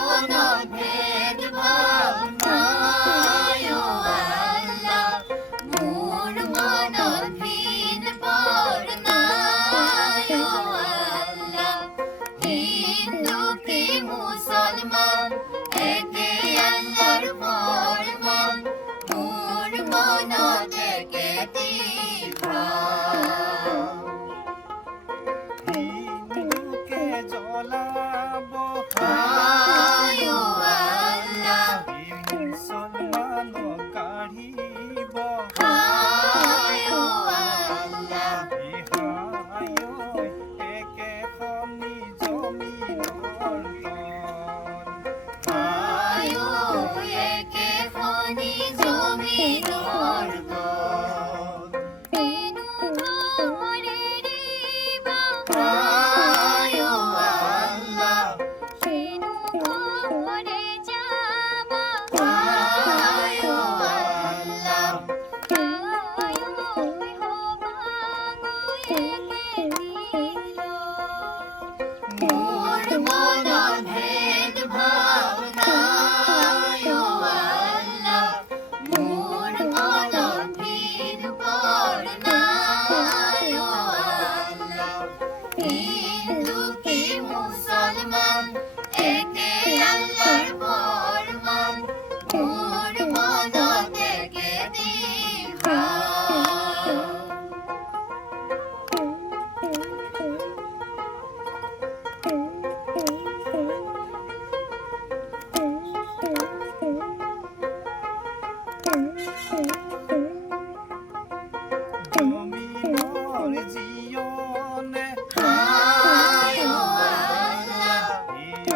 মনত ভেদভাৱ নাই অ আল্লাহ, মোৰ মনত ভিন পৰ নাই অ আল্লাহ। হিন্দু কি মুছলমান একে আল্লাহৰ ফৰমান, মোৰ মনত একেটি ভাৱ। হিন্দুকে জ্বলাব হায় অ আল্লাহ, মুছলমানক কাঢ়িব হায় অ আল্লাহ, হায় একেখনি জমিনৰ তল। হায় অ একেখনি জমিনৰ তল। হায় অ আল্লাহ, হায় অ আল্লাহ, মোৰ মনত ভেদভাৱ নাই অ আল্লাহ, মোৰ মনত ভিন পৰ নাই অ আল্লাহ। হিন্দু কি মুছলমান একে আল্লাহৰ ফৰমান, মোৰ মনত একেটি ভাৱ। জমিনৰ জীয়নে হায় অ আল্লাহ,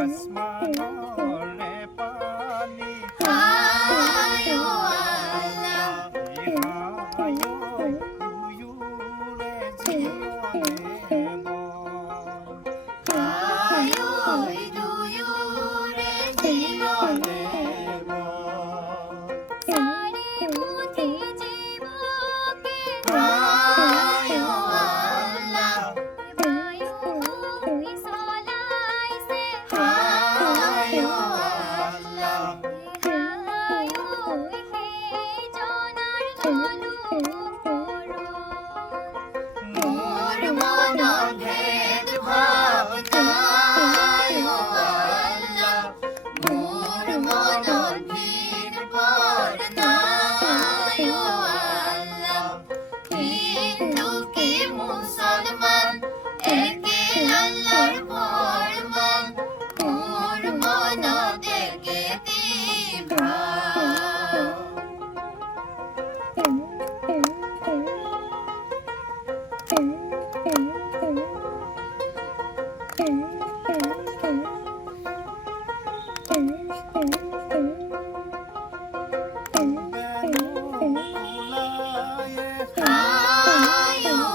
আসমানৰে পানী হায় অ আল্লাহ, দুয়োৰে জীয়নে হায় ঐ দুয়োৰে জীয়নে হায় অ আল্লাহ, হায় অ আল্লাহ, মোৰ মনত ভেদভাৱ নাই অ আল্লাহ, মোৰ মনত ভিন পৰ নাই অ আল্লাহ। হিন্দু কি মুছলমান একে আল্লাহৰ ফৰমান, মোৰ মনত একেটি ভাৱ। হায় অ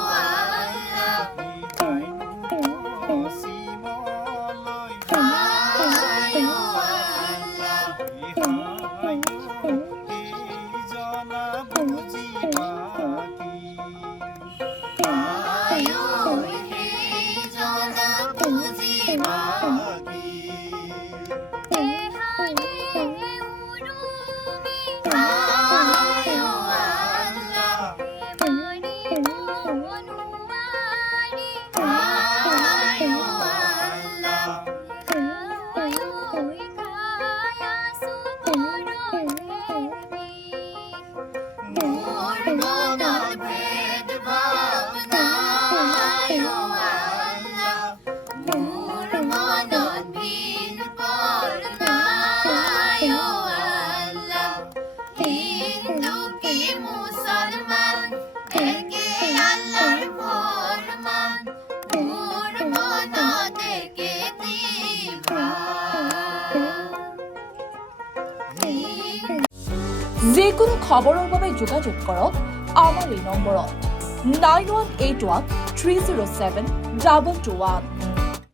আল্লাহ, হায় অ আল্লাহ, হায় ঐ সেইজনা বুজিবা কি। হায় অ আল্লাহ, হায় অ আল্লাহ, মোৰ মনত ভেদভাৱ নাই অ আল্লাহ, মোৰ মনত ভিন পৰ নাই অ আল্লাহ। হিন্দু কি মুছলমান একে আল্লাহৰ ফৰমান, মোৰ মনত একেটি ভাৱ। যিকোনো খবৰৰ বাবে যোগাযোগ কৰক আমাৰ এই নম্বৰত 9181 307 221।